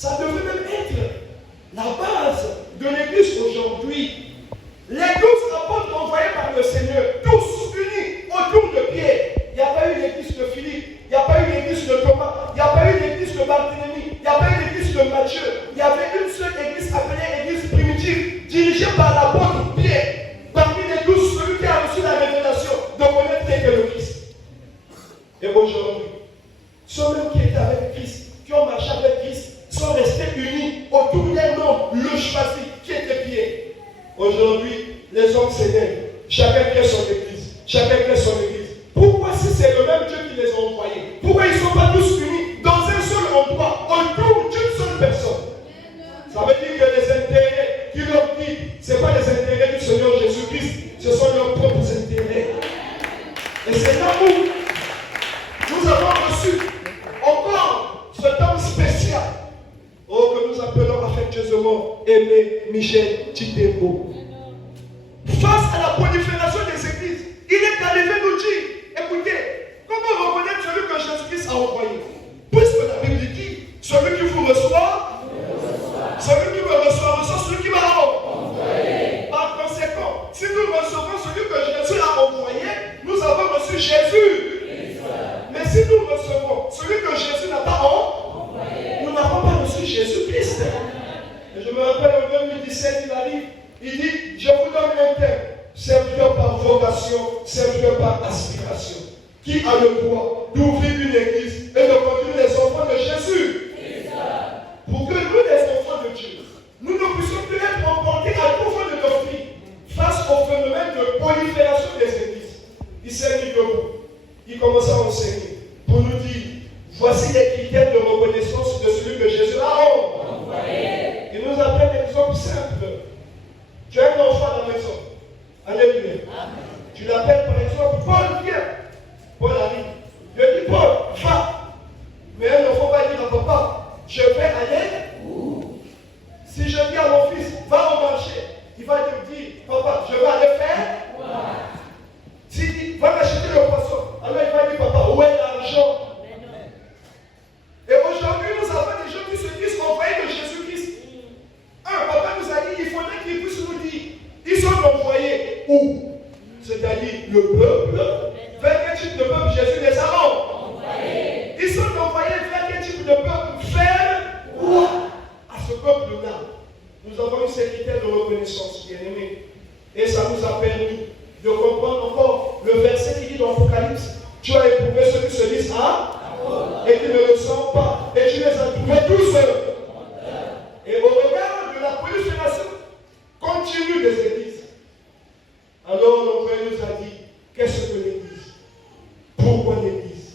Ça devrait même être la base de l'église aujourd'hui. Les 12 apôtres envoyés par le Seigneur, tous unis autour de Pierre. Il n'y a pas eu l'église de Philippe, il n'y a pas eu l'église de Thomas, il n'y a pas eu l'église de Barthélemy, il n'y a pas eu l'église de Matthieu. Il y avait une seule église appelée église primitive, dirigée par l'apôtre Pierre. Parmi les 12, celui qui a reçu la révélation de connaître que le Christ. Et aujourd'hui, ceux-mêmes qui étaient avec Christ, qui ont marché avec Christ, sont restés unis autour d'un homme, le choisi, qui était Pierre. Aujourd'hui, les hommes s'énervent. Chacun crée son église. Chacun crée son église. Pourquoi si c'est le même Dieu qui les a envoyés? Pourquoi ils ne sont pas tous unis dans un seul endroit, autour d'une seule personne? Ça veut dire que les intérêts qui leur guident, ce n'est pas les intérêts du Seigneur Jésus-Christ, ce sont leurs propres intérêts. Et c'est là où nous avons reçu encore ce temps spécial, que nous appelons affectueusement Aimé Michel Chitembo. Face à la prolifération des églises, il est arrivé nous dire, écoutez, comment reconnaître celui que Jésus-Christ a envoyé? Puisque la Bible dit, celui qui vous reçoit, celui qui me reçoit celui qui m'a envoyé. Par conséquent, si nous recevons celui que Jésus a envoyé, nous avons reçu Jésus. Mais si nous recevons celui que Jésus n'a pas envoyé, nous n'avons pas reçu Jésus-Christ. Et je me rappelle en 2017, il arrive, il dit, je vous donne un thème, serviteur par vocation, serviteur par aspiration. Qui a le droit d'ouvrir une église et de conduire les enfants de Jésus? Pour que nous, les enfants de Dieu, nous ne puissions plus être emportés à tout fond de doctrine face au phénomène de prolifération des églises. Il s'est mis debout, il commence à enseigner pour nous dire, voici les critères de reconnaissance de celui que Jésus a envoyé. Il nous appelle des exemples simples. Tu as un enfant à la maison. Alléluia. Tu l'appelles par exemple Paul, viens. Paul arrive. Je dis Paul, va. Mais un enfant va dire à papa, je vais aller où? Si je dis à mon fils, va au marché, il va te dire, papa, je vais aller faire quoi? S'il dit, va m'acheter le poisson, alors il va dire, papa, où est l'argent? Et aujourd'hui, nous avons des gens qui se disent envoyés de Jésus-Christ. Papa nous a dit, il faudrait qu'ils puissent nous dire, ils sont envoyés où? C'est-à-dire le peuple. Vers quel type de peuple Jésus les a envoyés? Ils sont envoyés vers quel type de peuple? Faire quoi à ce peuple-là? Nous avons eu ces critères de reconnaissance, bien-aimés. Et ça nous a permis de comprendre encore le verset qui dit dans l'Apocalypse, tu as éprouvé ceux qui se disent et qui ne le sont pas, et tu les as trouvés tous seuls. Et au regard de la prolifération continue des églises, alors l'envoyé nous a dit, qu'est-ce que l'église? Pourquoi l'église?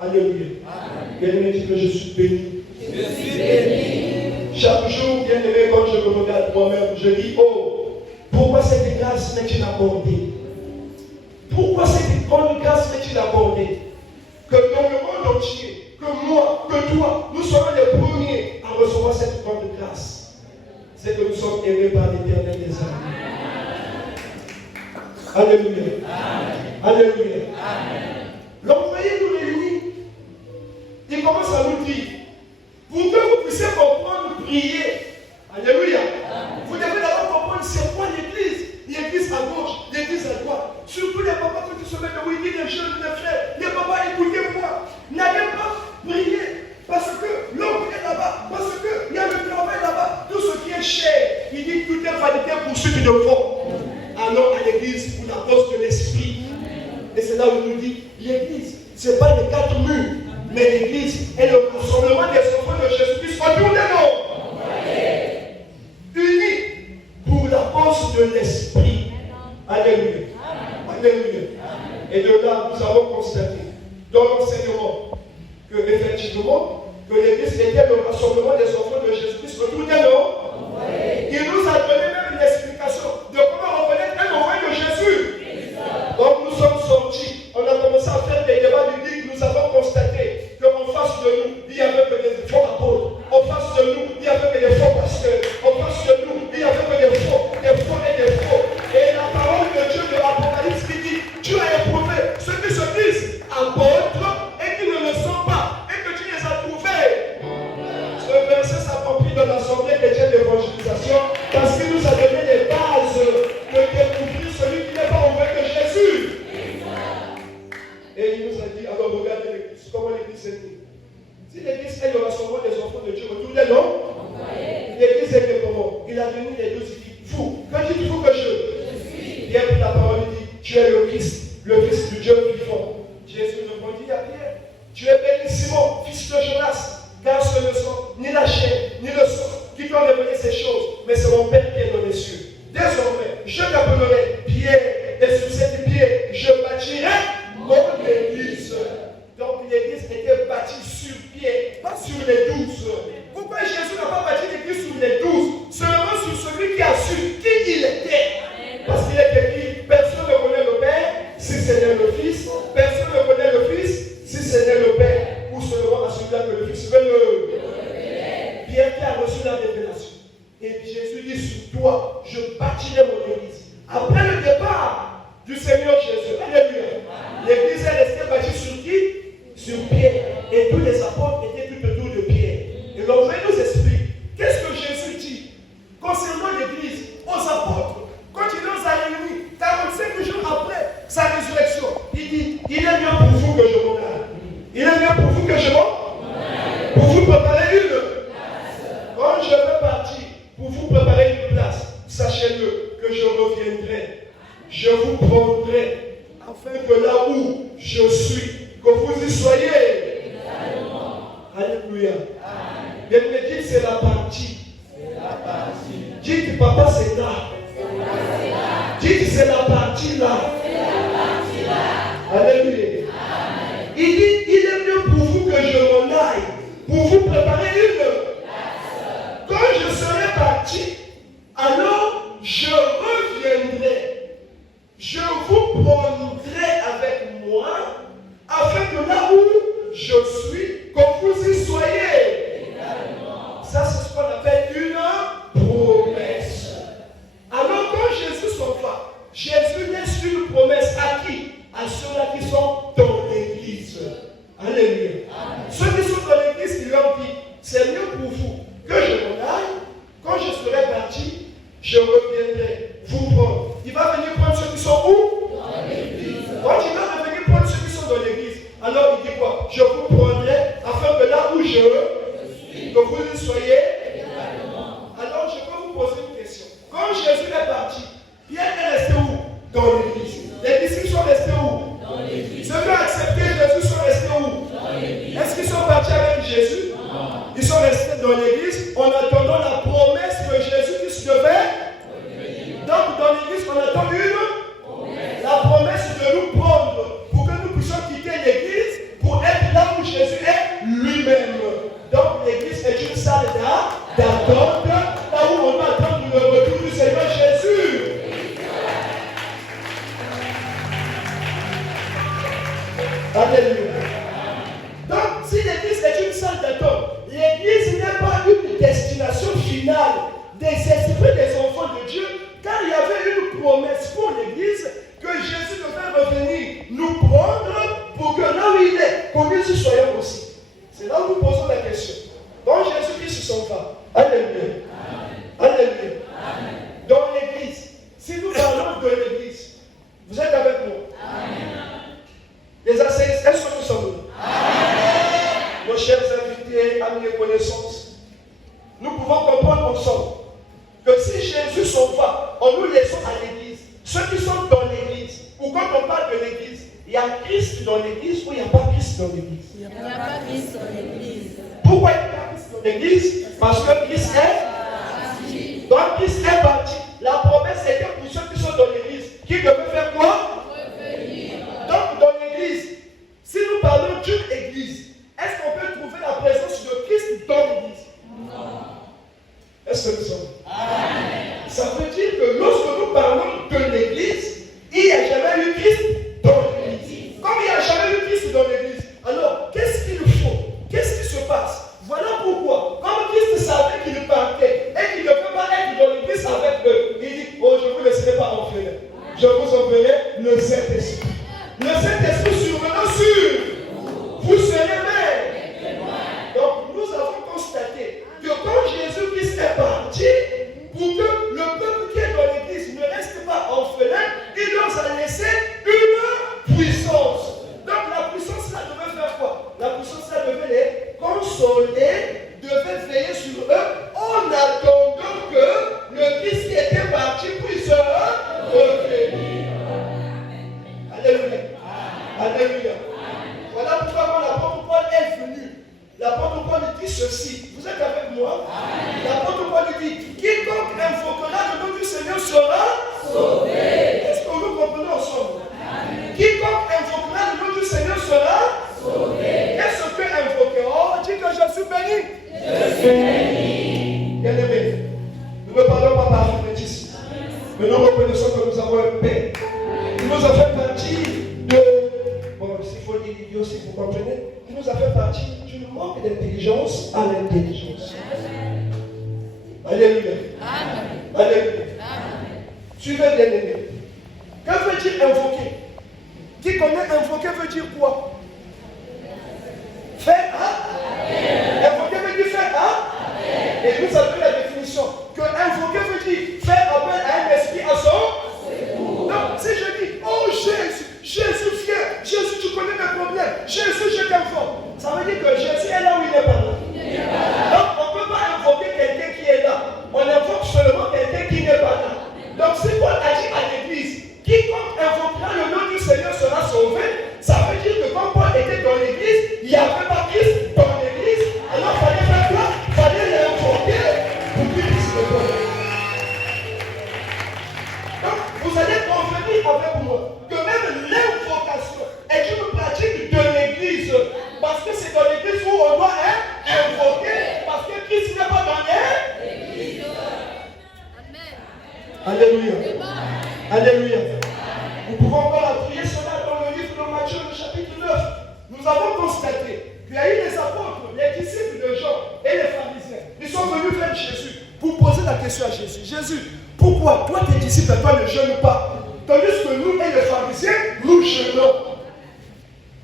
Alléluia. Bien-aimé, dit que je suis béni. Je suis béni. Chaque jour, bien-aimé, quand je me regarde moi-même, je dis, oh, pourquoi cette grâce m'est-il accordée? Pourquoi cette grande grâce m'est-il accordée? Que dans le monde entier, que moi, que toi, nous sommes les premiers à recevoir cette grande grâce. C'est que nous sommes aimés par l'Éternel des armées. Alléluia. Alléluia. L'envoyé nous réunit. Il commence à nous dire, pour que vous puissiez comprendre, prier. Alléluia. Vous devez d'abord comprendre c'est quoi l'église. L'église à gauche, l'église à droite. Surtout les papas qui se mettent de oui, les jeunes, les frères. Les papas, écoutez-moi. N'allez pas prier. Parce que l'homme est là-bas. Parce qu'il y a le travail là-bas. Tout ce qui est cher. Il dit tout est vanité pour ceux qui le font. Allons à l'église pour la force de l'esprit. Et c'est là où il nous dit, l'église, ce n'est pas les 4 murs. Mais l'église est le rassemblement des enfants de Jésus-Christ autour de nous. Unis pour la force de l'esprit. Alléluia. Alléluia. Et de là, nous avons constaté dans l'enseignement que effectivement, que l'église était le rassemblement des enfants de Jésus-Christ autour de nous. Il nous a donné même une explication de les noms. L'église est bien comment? Il a donné les 12, il dit, vous, que dites-vous que je suis? Pierre prit la parole, il dit, tu es le Fils du Dieu vivant. Jésus répondit à Pierre, tu es béni Simon, fils de Jonas, car ce ne sont ni la chair, ni le sang qui t'ont révélé ces choses, mais c'est mon Père qui est dans les cieux. Désormais, je t'appellerai Pierre, et sur cette pierre, je bâtirai mon église. Donc l'église était bâtie sur pierre, pas sur les 12. Pourquoi Jésus n'a pas bâti l'église sur les 12? Seulement sur celui qui a su qui il était. Parce qu'il est écrit, personne ne connaît le Père si ce n'est le Fils, personne ne connaît le Fils si ce n'est le Père, ou seulement à celui-là que le Fils veut le. Pierre qui a reçu la révélation. Et puis Jésus dit, sur toi, je bâtirai mon église. Après le départ du Seigneur Jésus, alléluia, l'église est restée bâtie sur qui? Sur Pierre. Et tous les apôtres étaient tout autour de Pierre. Et l'Envoyé nous explique, qu'est-ce que Jésus dit concernant l'église aux apôtres? Quand il nous a réunis, 45 jours après sa résurrection, il dit, il est mieux pour vous que je m'en aille. Il est mieux pour vous que je m'en aille. Pour vous préparer une place. Quand je vais partir, pour vous préparer une place, sachez-le que je reviendrai. Je vous prendrai, afin que là où je suis, que vous y soyez. Alléluia. Bien me dites, c'est la partie. Dites, papa, c'est là. Dites, c'est la partie là. Alléluia. Il dit, il est mieux pour vous que je m'en aille, pour vous préparer une place. Quand je serai parti, alors je reviendrai. Je vous prendrai avec moi, afin que là où je suis, que vous y soyez. Ça, c'est ce qu'on appelle une promesse. Alors, quand Jésus s'en va, Jésus laisse une promesse à qui? À ceux-là qui sont dans l'église. Alléluia. Ceux qui sont dans l'église, ils leur disent, c'est mieux pour vous que je m'en aille. Quand je serai parti, je reviendrai vous prendre. Il va venir prendre ceux qui sont où? Dans l'église. Quand il va venir prendre ceux qui sont dans l'église, alors il dit quoi? Je vous prendrai afin que là où je suis, que vous y soyez. Alors je peux vous poser une question. Quand Jésus est parti, Pierre est resté où? Dans l'église. Les disciples sont restés où? Dans l'église. Ceux qui ont accepté Jésus sont restés où? Dans l'église. Est-ce qu'ils sont partis avec Jésus? Non. Ils sont restés dans l'église en attendant la promesse que Jésus devait. Donc dans l'église, on attend la promesse de nous prendre pour que nous puissions quitter l'église pour être là où Jésus est lui-même. Donc l'église est une salle d'attente, là où on va attendre le retour du Seigneur Jésus. Alléluia. Donc si l'église est une salle d'attente, l'église n'est pas une destination finale des esprits des enfants de Dieu, car il y avait une promesse pour l'église que Jésus devait revenir nous prendre pour que là où il est, que nous y soyons aussi. C'est là où nous posons la question. Quand Jésus-Christ s'en va, alléluia. Alléluia. Dans l'église, si nous parlons de l'église, vous êtes avec moi? Les assaillants, est-ce que nous sommes là? Nos chers invités, amis et connaissances, nous pouvons comprendre ensemble que si Jésus s'en va, en nous laissant à l'église, ceux qui sont dans l'église, ou quand on parle de l'église, il y a Christ dans l'église ou il n'y a pas Christ dans l'église? Il n'y a pas Christ dans l'église. Pourquoi il n'y a pas Christ dans l'église? Parce que Christ est parti. Donc Christ est parti. La promesse était pour ceux qui sont dans l'église. Qui devaient faire quoi? Donc dans l'église, si nous parlons d'une église, est-ce qu'on peut trouver la présence de Christ dans l'église? Non. Est-ce que nous sommes? Amen. Ça veut dire que lorsque nous parlons de l'église, il n'y a jamais eu Christ dans l'église. Comme il n'y a jamais eu Christ dans l'église, alors qu'est-ce qu'il faut? Qu'est-ce qui se passe? Voilà pourquoi, comme Christ savait qu'il partait et qu'il ne peut pas être dans l'église avec eux, il dit, oh, je ne vous laisserai pas enfermer. Je vous enverrai le Saint-Esprit. Le Saint-Esprit survenant sur vous serez maîtres. Donc nous avons constaté que quand Jésus-Christ est parti, pour que le peuple qui est dans l'église ne reste pas enfermé, avec moi. L'apôtre Paul dit, quiconque invoquera le nom du Seigneur sera sauvé. Est-ce que nous comprenons ensemble? Quiconque invoquera le nom du Seigneur sera sauvé. Est-ce que invoquer? Oh, dis que je suis béni. Je suis béni. Bien aimé, nous ne parlons pas par fanatisme, mais nous reconnaissons que nous avons un Père. Il nous a fait partie de. Bon, s'il faut dire idiot, si vous comprenez, il nous a fait partie d'une manque d'intelligence à l'intelligence. Alléluia. Alléluia. Suivez bien aimé. Que veut dire invoquer? Qui connaît invoquer veut dire quoi? Faire invoquer veut dire faire et nous avons la définition que invoquer veut dire faire appel à un esprit à son. Donc si je dis oh Jésus, Jésus viens, Jésus tu connais mes problèmes, Jésus je t'invoque, ça veut dire que Jésus est là où il n'est pas là. Donc on ne peut pas invoquer quelqu'un qui est là, on invoque seulement quelqu'un qui n'est pas là. Donc si Paul a dit à l'église, quiconque invoquera le nom du Seigneur sera sauvé, ça veut dire que quand Paul était dans l'église, il n'y avait pas Christ dans l'église, alors il fallait faire quoi? Il fallait l'invoquer pour qu'il puisse le donner. Donc vous allez convenir avec moi que même l'invocation est une pratique de l'église, parce que c'est dans l'église où on doit invoquer, parce que Christ n'est pas dans l'église. Alléluia. Alléluia. Nous pouvons encore appuyer cela dans le livre de Matthieu, le chapitre 9. Nous avons constaté qu'il y a eu les apôtres, les disciples de Jean et les pharisiens. Ils sont venus vers Jésus pour poser la question à Jésus. Jésus, pourquoi toi tes disciples et toi ne jeûnent pas, tandis que nous et les pharisiens, nous jeûnons?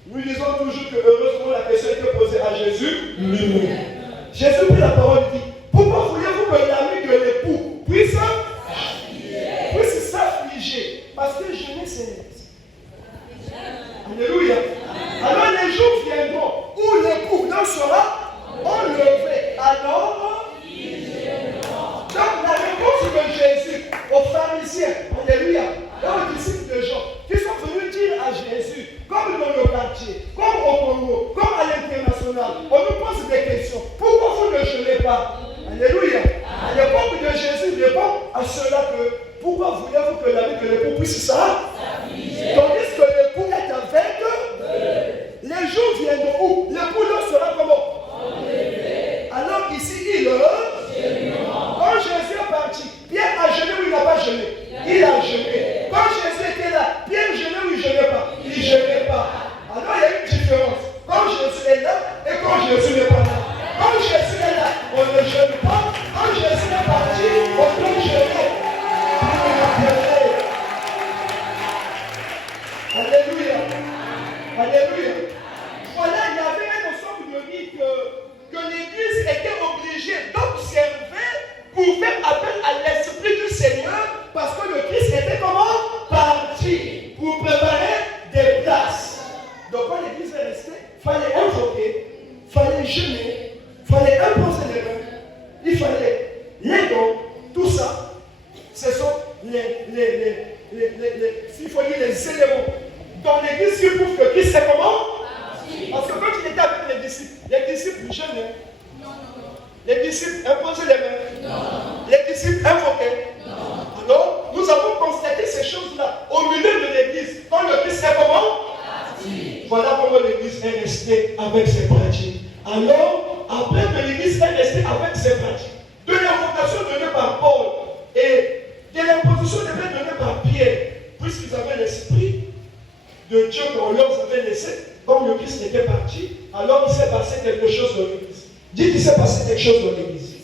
Nous disons toujours que heureusement la question a été posée à Jésus lui-même. Jésus prit la parole et dit, pourquoi voulez-vous que l'ami de l'époux puisse s'affliger? Parce que jeûner c'est l'église. Alléluia. Alors les jours viendront où l'époux ne sera enlevé. Alors, donc la réponse de Jésus aux pharisiens, alléluia, et aux disciples de Jean, qui sont venus dire à Jésus, comme dans le quartier, comme au Congo, comme à l'international, on nous pose des questions. Pourquoi vous ne jeûnez pas? Alléluia. À l'époque de Jésus répond à cela que pourquoi voulez-vous que l'ami de l'époux puisse ça? Tandis que l'époux est avec eux. Les jours viendront où l'époux leur sera comment? Alors ici, quand Jésus est parti, Pierre a jeûné ou il n'a pas jeûné? Il a jeûné. Quand Jésus était là, Pierre jeûnait ou il ne jeûnait pas? Il ne jeûnait pas. Alors il y a une différence. Quand Jésus est là et quand Jésus n'est pas là. Quand Jésus est là, on ne jeûne pas. Quand Jésus est parti, on peut jeûner. Alléluia. Alléluia. Voilà, il y avait un ensemble de rites que l'Église était obligée d'observer pour faire appel à l'Esprit du Seigneur, parce que le Christ était comment? Parti pour préparer des places. Donc quand l'Église est restée, il fallait invoquer, il fallait jeûner, il fallait imposer les mains, il fallait les dons, tout ça. Ce sont s'il faut dire les éléments dans l'église qui prouvent que Christ est comment? Parce que quand il était avec les disciples jeûnaient. Les disciples imposaient les mains. Les disciples invoquaient. Alors, nous avons constaté ces choses-là au milieu de l'église. Quand le Christ est comment? Voilà comment l'église est restée avec ses pratiques. Alors, après que l'église est restée avec ses pratiques, de l'invocation donnée par Paul et de l'imposition donnée par Pierre, puisqu'ils avaient l'esprit de Dieu qu'on leur avait laissé, comme le Christ était parti, alors il s'est passé quelque chose dans l'église. Dites qu'il s'est passé quelque chose dans l'église.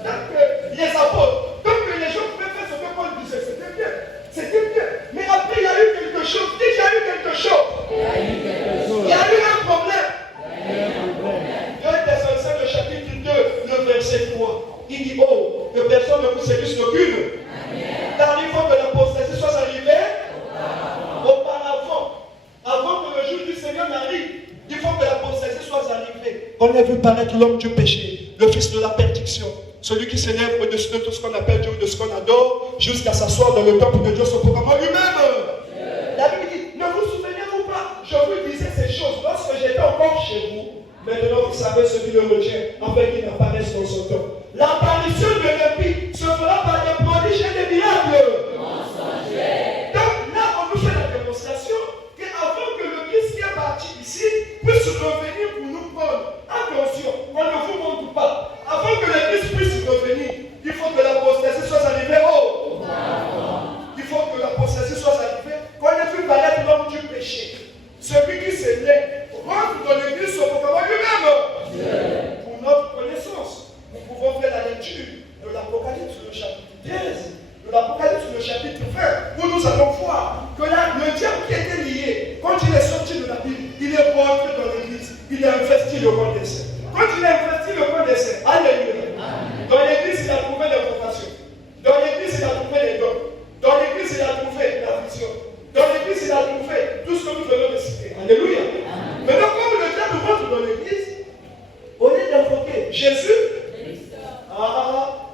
Donc les apôtres, donc les gens pouvaient faire ce que Paul disait, c'était bien. C'était bien. Mais après il y a eu quelque chose. Dites qu'il y a eu quelque chose. Il y a eu un problème. 1 Thessaloniciens, le chapitre 2, le verset 3. Il dit, oh, que personne ne vous séduise aucune. Car il faut que l'apostasie soit arrivée auparavant. Avant que le jour du Seigneur n'arrive, il faut que l'apostasie soit arrivée. On a vu paraître l'homme du péché, le fils de la perdition, celui qui s'élève au-dessus de tout ce qu'on appelle Dieu ou de ce qu'on adore, jusqu'à s'asseoir dans le temple de Dieu, son programme lui-même. La Bible dit, ne vous souvenez-vous pas, je vous disais ces choses lorsque j'étais encore chez vous. Maintenant, vous savez ce qui le retient, afin qu'il n'apparaisse dans son temps. L'apparition de l'impie se fera par des prodiges et des miracles. Donc là, on nous fait la démonstration qu'avant que le Christ qui est parti ici puisse revenir pour nous prendre, attention, on ne vous montre pas. Avant que le Christ puisse revenir, il faut que l'apostasie soit arrivée haut. Il faut que l'apostasie soit arrivée. Qu'on ait vu paraître l'homme du péché. Celui qui se lève rentre dans l'église au Pokemon lui-même. Pour notre connaissance, nous pouvons faire la lecture de l'Apocalypse, le chapitre 13, de l'Apocalypse, le chapitre 20, où nous allons voir que là, le diable qui était lié, quand il est sorti de la Bible, il est rentré dans l'église, il a investi le bon dessein. Quand il a investi le bon dessein, alléluia. Dans l'église, il a trouvé l'information. Dans l'église, il a trouvé les dons. Dans l'église, il a trouvé la vision. Dans l'église, il a trouvé tout ce que nous venons de citer. Alléluia. Maintenant, comme le diable rentre dans l'église, au lieu d'invoquer Jésus,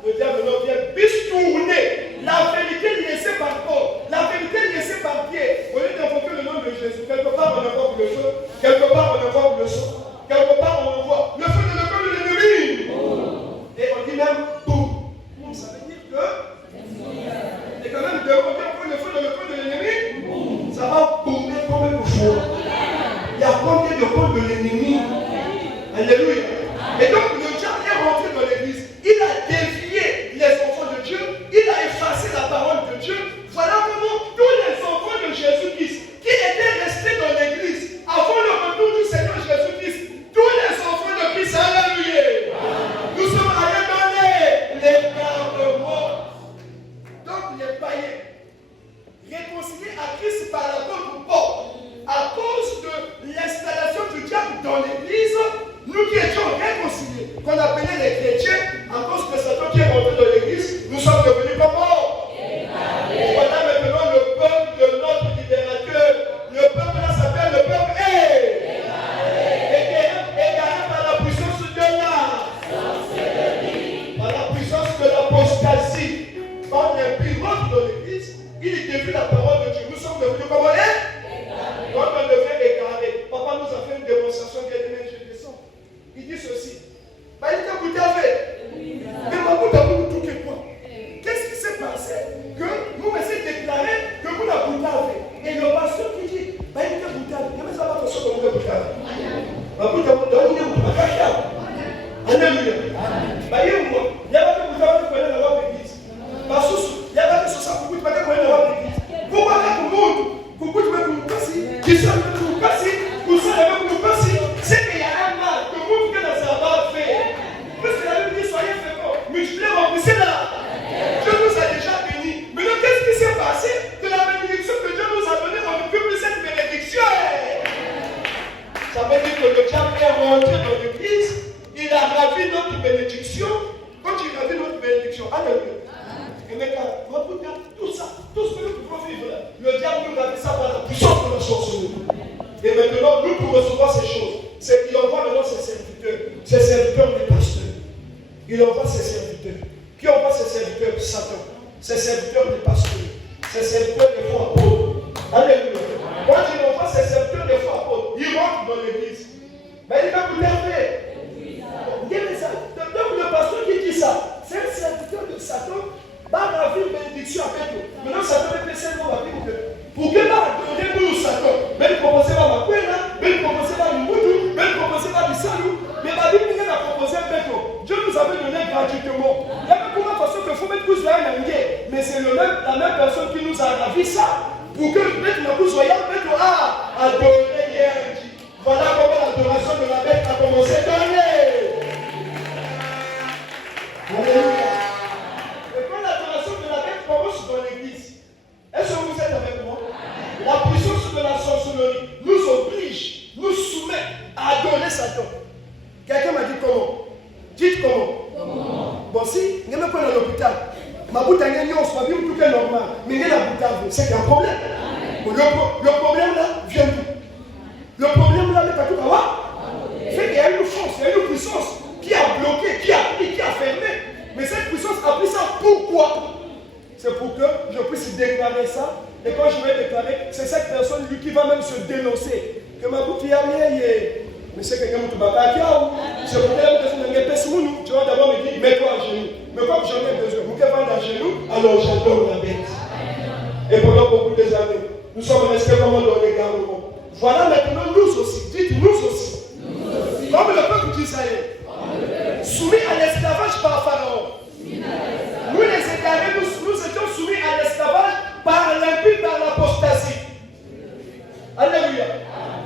le diable vient bistourner la vérité laissée par Paul, la vérité laissée par Pierre. Au lieu d'invoquer le nom de Jésus, quelque part on invoque le feu, quelque part on invoque le sang, quelque part on invoque le feu de l'école de l'ennemi. Et on dit même boum. Boum, ça veut dire que. Et quand même, de regarder le feu de l'école de l'ennemi, ça va bomber comme une fois. Il y a combien de comptes de l'ennemi? Alléluia. Et donc le diable est rentré dans l'église. Il a dévié les enfants de Dieu. Il a effacé la parole de Dieu. Voilà comment tous les enfants de Jésus-Christ qui étaient restés dans l'église avant le retour du Seigneur Jésus-Christ, tous les enfants de Christ, alléluia. Nous sommes allés dans les gardes-morts. Donc les païens réconciliés à Christ par la bonne porte, à cause de l'installation du diable dans l'église, nous qui étions réconciliés, qu'on appelait les chrétiens, à cause de Satan qui est rentré dans l'église, nous sommes devenus comme morts. Voilà maintenant le peuple de notre libérateur. Le peuple là s'appelle le peuple égaré par la puissance de par la puissance de l'apostasie. Quand l'impie rentre dans l'église, il dévie la parole de Dieu. Nous sommes devenus comme quand on devait égarer, papa nous a fait une démonstration qui a dit, mais je descends. Il dit ceci. Bah, il t'a goûté avec. Mais ma goutte a tout que quoi? Qu'est-ce qui s'est passé? Que nous me sommes déclaré que vous la goûté avec. Et le pasteur qui dit, bah, il t'a goûté avec. Mais ça va faire ça comme vous goûté avec. Ma goutte a goûté avec. Alléluia. Bah, il y a moi. Il y a pas de goûté avec pour aller dans la l'église. Parce que il y a pas de ça pour goûter avec pour aller dans l'église. Pourquoi pas tout le monde? Pourquoi tu veux que vous passiez? Qui sont que vous passiez? Vous savez que vous passiez? C'est qu'il y a un mal que vous que dans sa barre fait. Parce que la Bible dit soyez féconds, multipliez, remplissez là. Dieu nous a déjà bénis. Maintenant, qu'est-ce qui s'est passé? Que la bénédiction que Dieu nous a donnée, on ne peut plus cette bénédiction. Ça veut dire que le diable est rentré dans l'église, il a ravi notre bénédiction. Quand il a ravi notre bénédiction, alléluia. Et maintenant, tout ça, tout ce que nous pouvons vivre là, le diable nous a fait ça par la puissance de la sorcellerie. Et maintenant, nous pour recevoir ces choses, c'est qu'il envoie maintenant ses serviteurs des pasteurs. Il envoie ses serviteurs. Qui envoie ses serviteurs? Satan. Ses serviteurs des pasteurs. Ses serviteurs des faux apôtres. Alléluia. Quand il envoie ses serviteurs des faux apôtres, il rentre dans l'église. Mais il va vous lever. Regardez ça. Donc le pasteur qui dit ça, c'est un serviteur de Satan. Bah, la vie bénédiction avec nous. Maintenant, Satan est placé dans la Bible. Pour que là, nous Satan, même proposer à ma couenne, même proposer à Moudou, même proposer à Bissalou, mais la Bible nous a proposé un béton. Dieu nous avait donné gratuitement. Il y avait pour la façon qu'il faut mettre plus là, mais c'est la même personne qui nous a ravi ça. Pour que mettre la bouche royale, mettre à adorer hier. Voilà comment l'adoration de la bête a commencé à donner. Alléluia. Dans l'église. Est-ce que vous êtes avec moi? La puissance de la sorcellerie nous oblige, nous soumet à adorer Satan. Quelqu'un m'a dit comment? Dites comment? Bon, si, il n'y a même pas dans l'hôpital. Ma bouteille est tout est normal. Mais il y a la bouteille, c'est qu'il y a un problème. Le problème là vient d'où? Le problème là n'est pas tout à voir. C'est qu'il y a une force, il y a une puissance qui a bloqué, qui a pris, qui a fermé. Mais cette puissance a pris ça pourquoi? C'est pour que je puisse déclarer ça. Et quand je vais déclarer, c'est cette personne lui qui va même se dénoncer. Que ma boucle y a rien. Mais c'est quelqu'un qui m'a dit, c'est pour ça que tu vas d'abord me dire, mets-toi à genoux. Mais comme j'en ai besoin, vous faites à genoux, alors j'adore la bête. Et pendant beaucoup des années, nous sommes restés vraiment dans les gardes. Voilà maintenant nous aussi, dites nous aussi. Comme le peuple d'Israël, soumis à l'esclavage par Pharaon. Nous les égarés, nous étions soumis à l'esclavage par l'impie, par l'apostasie. Alléluia.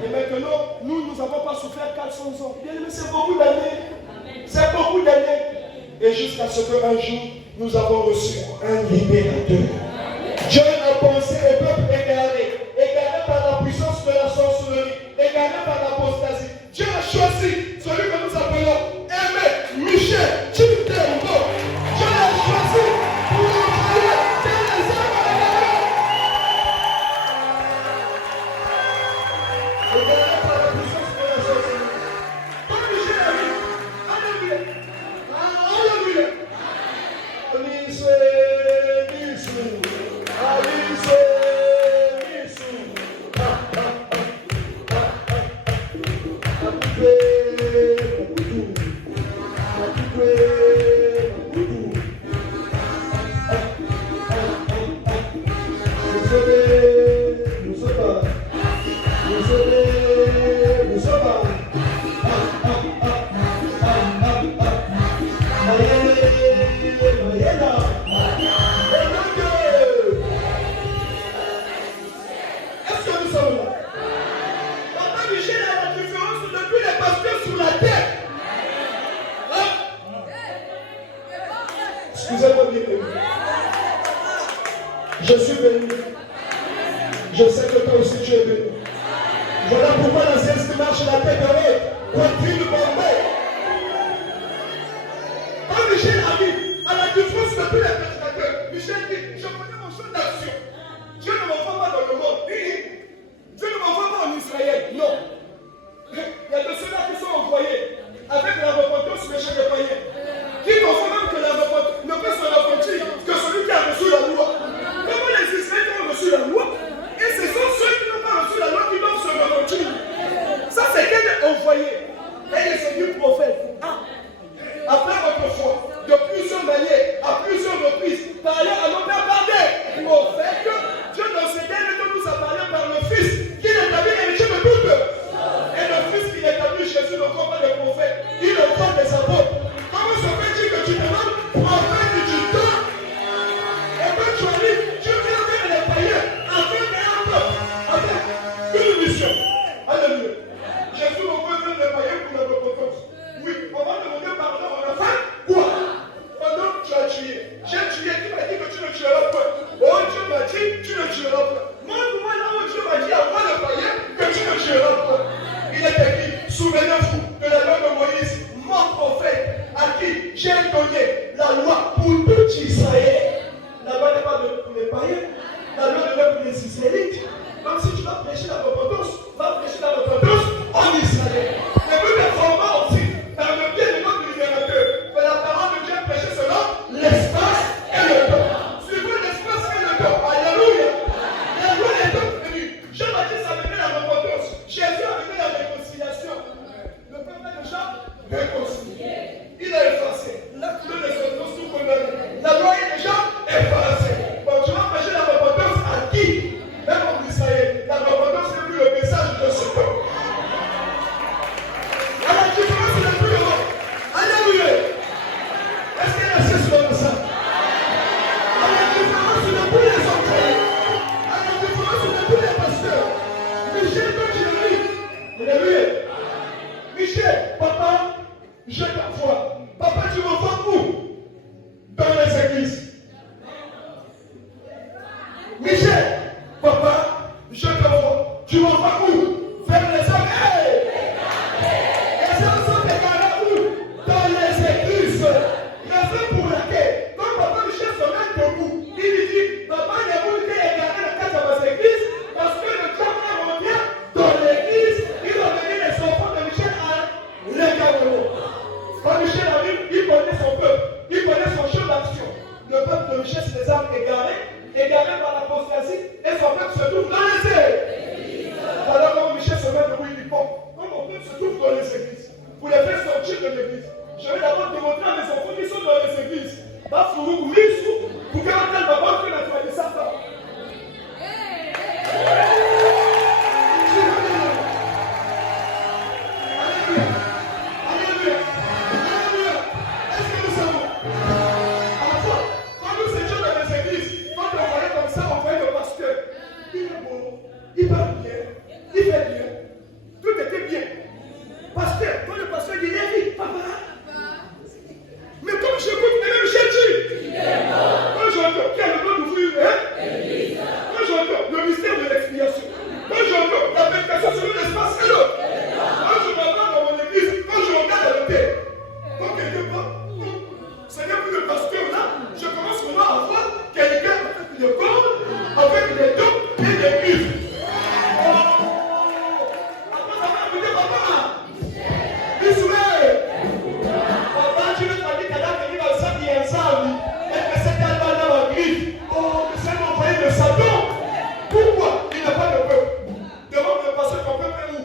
Et maintenant, nous n'avons pas souffert 400 ans. Bien aimé, c'est beaucoup d'années. C'est beaucoup d'années. Et jusqu'à ce qu'un jour, nous avons reçu un libérateur. Dieu a pensé au peuple égaré, égaré par la puissance de la sorcellerie, égaré par l'apostasie. Dieu a choisi celui que nous appelons Aimé, Michel, Chimtembo. Dieu l'a choisi pour envoyer les hommes égarés. Égaré par la puissance de la sorcellerie. Comme Michel a dit, alléluia. Alléluia. Excusez-moi bien. Je suis béni. Je sais que toi aussi tu es béni. Voilà pourquoi l'ancien marche la tête en haut. Continue bombée. Quand Michel a dit, à la différence de tous les prédicateurs, Michel dit, je connais mon champ d'action. Dieu ne m'envoie pas dans le monde. Dieu ne m'envoie pas en Israël. Non. Il y a de ceux-là qui sont envoyés avec la repentance mais chez les païens. Qui confirment même que la repentance ne peut se repentir que celui qui a reçu la loi. Comment les Israéliens ont reçu la loi? Et ce sont ceux qui n'ont pas reçu la loi qui doivent se repentir. Ça, c'est qu'elle est envoyée. Elle est du prophète. Après votre foi, de plusieurs manières, à plusieurs reprises, par ailleurs à nos pères pardon. Au fait que Dieu dans ces derniers temps nous a parlé par le Fils qui établit l'héritier de toutes. Et le Fils qui établit Jésus ne croit pas des prophètes, il ne croit des apôtres. Comment se fait-il que tu demandes prophète du temps? Et quand tu arrives, tu viens vers les païens avec un peuple, avec une mission. Alléluia. Jésus envoie vers les païens pour la repentance. Oui, on va demander pardon, on a fait quoi? Pendant que tu as tué. J'ai tué, qui m'a dit que tu ne tueras pas. Oh, Dieu m'a dit, tu ne tueras pas. Moi, là où Dieu m'a dit à moi le païen que tu ne tueras pas. Il est écrit, souvenez-vous de la loi de Moïse, mon prophète, à qui j'ai donné la loi pour tout Israël. La loi n'est pas pour les païens, la loi n'est pas pour les Israélites. Comme si tu vas prêcher la repentance, va prêcher la repentance en Israël. Et puis les formats aussi, par le biais de notre libérateur, que la parole de Dieu est prêchée selon l'espace et le temps. Suivant l'espace et le temps. Alléluia. La loi est donc venue. Jean-Baptiste a mené la repentance. Jésus a mené la réconciliation. Le peuple est déjà réconcilié. Il a effacé. L'acte de l'exaltation sous condamné. La loi est déjà effacée. Donc tu vas prêcher la repentance à qui? Même en Israël, la repentance n'est plus le message de ce peuple. À la différence n'est plus le mot. Alléluia. Est-ce qu'il y a assez sur le sang? À la différence n'est plus les employés. À la différence n'est plus les pasteurs. Michel, quand tu arrives, alléluia. Michel, papa, je t'envoie. Papa, tu m'envoies où? Dans les églises. Michel, papa, je t'envoie. Tu m'envoies où? Vers les hommes. Hey! Les hommes sont égarés où? Dans les églises. Raison pour laquelle, quand papa Michel se met debout, il lui dit, papa, il y a voulu égarer le cas de vos églises parce que le diable revient dans l'église, il va venir les enfants de Michel à l'égarement. Quand Michel arrive, il connaît son peuple, il connaît son champ d'action. Le peuple de Michel, c'est des âmes égarées, égarées par l'apostasie, et son peuple se trouve dans les airs. Alors quand Michel se met debout, il dit, bon, quand mon peuple se trouve dans les Je vais d'abord demander à mes enfants qui sont dans les églises. Va fourrer ou lissou, pour que l'on d'abord que la foi de Satan. Il parle bien, il fait bien, tout était bien. Pasteur, quand le pasteur dit, Lévi, papa. Mais comme j'écoute, et même j'ai dit, quand j'entends, qui a le droit d'ouvrir, quand j'entends le mystère de l'expiation, quand j'entends la prédication sur l'espace et l'autre, quand je m'entends dans mon église, quand je regarde à la terre, quand quelque part, ce n'est plus le pasteur là, je commence maintenant à voir quelqu'un avec des cordes, avec des dons et des cuves. Pourquoi il n'a pas de peuple? Demande le pasteur qu'on peut faire où?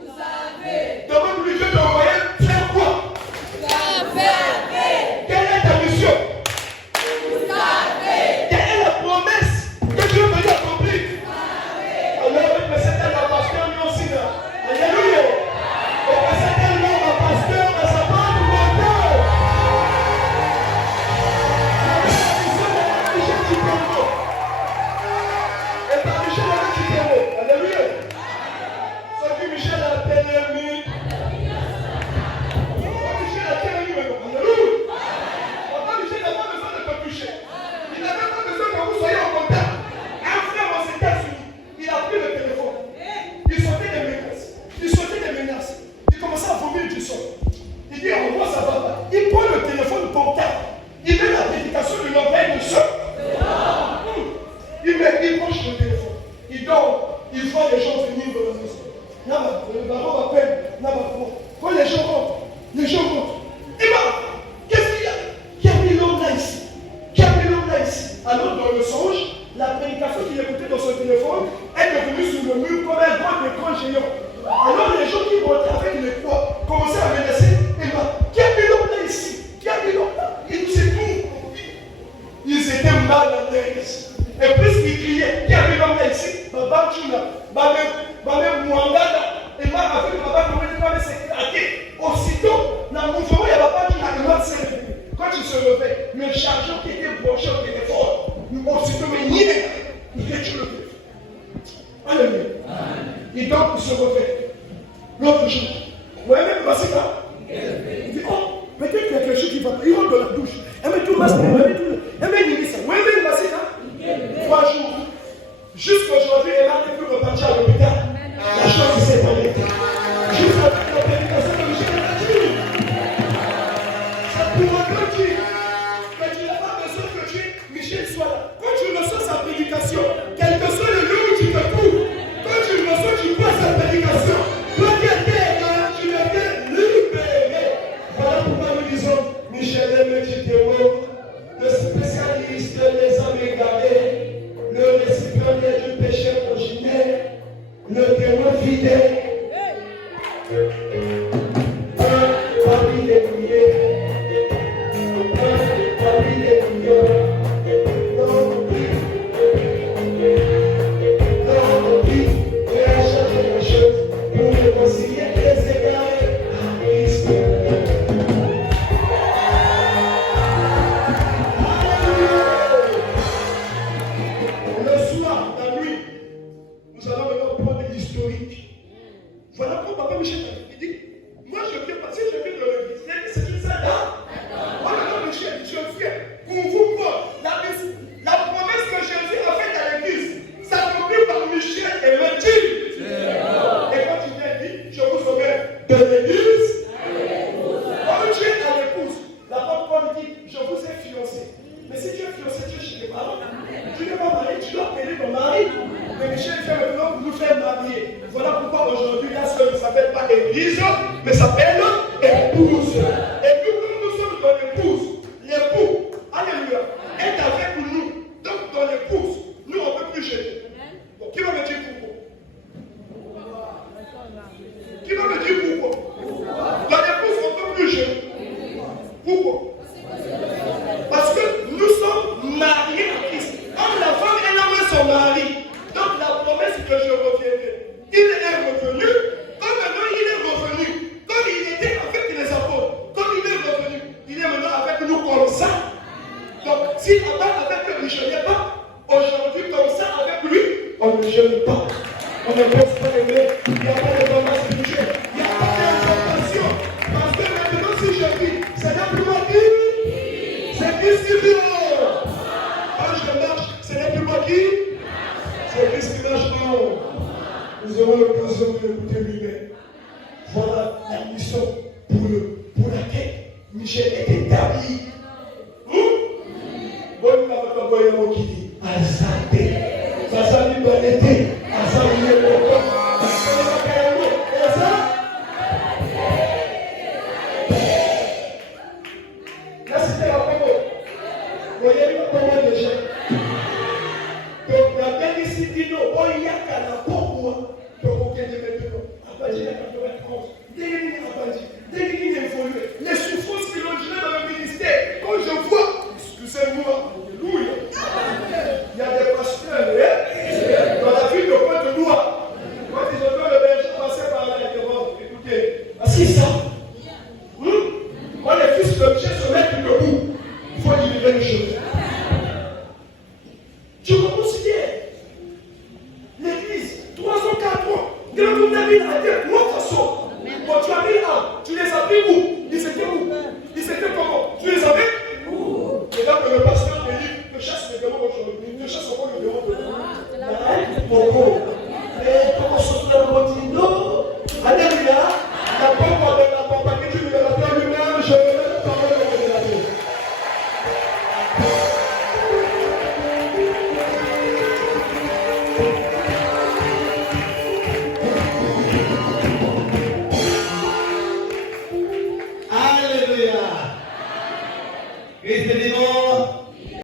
Vous savez. Demande-lui Dieu d'envoyer faire quoi? Vous savez. Quelle est ta mission? Vous savez. Quelle est la promesse que Dieu veut accomplir? Vous savez. Alors, mais c'est un pasteur, lui aussi là. Alléluia. Et c'est un pasteur, mais ça va nous monter. Alléluia. Ce que Michel a permis. Michel a permis maintenant. Alléluia. Papa Michel n'a pas besoin de te toucher. Il n'a même pas besoin que vous soyez en contact. Un frère aux États-Unis, il a pris le téléphone. Il sortait des menaces. Il sortait des menaces. Il commençait à vomir du sang. Il dit, en moi ça va pas. Il prend le téléphone portable. Il met la prédication de l'envoyer de sang. Il branche le téléphone. Il dort. Il voit les gens venir dans la maison. Là, le baron m'appelle. Là, quand les gens rentrent, Et bien, qu'est-ce qu'il y a? Qui a mis l'homme là ici? Qui a mis l'homme là ici? Alors, dans le songe, la prédication qu'il écoutait dans son téléphone est devenue sur le mur comme un grand écran géant. Alors, les gens qui rentraient avec les poids commençaient à menacer. Et bien, qui a mis l'homme là ici? Qui a mis l'homme là? Ils disaient tout. Ils étaient mal à l'aise. Et puisqu'il criait, qui a mis l'homme là ici? Baba Tchuna, Baba Mwangada, et ma avec Baba Mwangada s'est claqué. Aussitôt, dans le mouvement, il y a Baba Tchuna qui m'a servi. Quand il se levait, le chargeur qui était branché au téléphone, aussitôt, mais il était tué le téléphone. Alléluia. Et donc, il se levait. L'autre jour, vous voyez même passer là? Il dit, oh, peut-être qu'il y a quelque chose qui va pas. Il rentre dans la douche. Elle met tout le masque, elle met une ça. Vous voyez même passer là? 3 jours. Jusqu'aujourd'hui, elle n'a plus reparti à l'hôpital. La chose s'est arrêtée. Jusqu'à la prédication de Michel a dit. C'est pour repartir. Mais tu n'as pas besoin que Michel soit là. Quand tu reçois sa prédication, quel que soit le lieu où tu te trouves, quand tu reçois, tu vois sa prédication. Toi qui étais là, tu étais libéré. Voilà pourquoi nous disons Michel aime Titero, le spécialiste des hommes égarés. Le récipiendaire du péché originel, le témoin fidèle, un parmi les milliers, un parmi les millions, dans le but, et à changer les choses pour réconcilier les égarés à Christ. Nous allons maintenant prendre l'historique. Voilà pourquoi Papa Michel il dit, moi je viens passer, je viens dans l'église. C'est une ça là. Voilà Michel, je viens pour vous voir la promesse que Jésus a faite à l'église. S'accomplit par Michel et Mathilde. Et quand il vient, il dit, je vous emmène de l'église. Quand tu es à l'épouse, la parole dit, je vous ai fiancé. Mais si tu es fiancé, tu es chez les parents. Tu n'es pas marié, tu dois appeler ton mari. Mais Michel vient maintenant pour nous faire marier. Voilà pourquoi aujourd'hui, la sœur ne s'appelle pas église, mais s'appelle épouse. Et nous, comme nous sommes dans l'épouse, l'époux, alléluia, est avec nous. Donc, dans l'épouse, nous, on ne peut plus gêner. Donc, qui va me dire pourquoi? Qui va me dire pourquoi? Dans l'épouse, on ne peut plus gêner. Si là-bas avec eux, ne jeûnait pas, aujourd'hui, comme ça, avec lui, on ne jeûne pas. On ne pose pas les mains. Il n'y a pas de combat spirituel. Il n'y a pas d'information. Parce que maintenant, si je vis, c'est n'est plus moi qui. C'est Christ qui vit. Quand je marche, ce n'est plus moi qui. C'est Christ qui marche. Non. Nous aurons l'occasion de l'écouter lui-même. Voilà la mission pour laquelle Michel est établi. Bonne femme, bonne femme qui dit Azate. Azate Banete. Azate Banete. Là, c'était la parole. Vous voyez comment déjà. Donc, la belle ici dit non. Oh, il y a qu'à la porte. Donc, ok, je vais te dire. Abadji, la 91. Dès qu'il est Abadji, dès qu'il est évolué, les souffrances qui l'ont gêné dans le ministère, quand je vois, excusez-moi, alléluia, il y a des pasteurs, dans la ville de Pointe-Noire. Quand ils ont fait le berger passer par là, ils disent, écoutez, assis ça. Quand les fils de Michel se mettent debout, il faut délivrer les choses. Tu considères l'église, 3 ans, 4 ans, quand on a mis la tête, l'autre façon. Bon, tu as mis un, tu les as pris où? Ils étaient où? Ils étaient comment? Tu les avais où? Et là, que le pasteur me dit, je chasse les démons aujourd'hui, je chasse encore les démons de Pourquoi? Mais comment se fait le mot non? Alléluia, la pompe avec la pompe, que tu me rappelles lui-même, je vais parler de révélateur.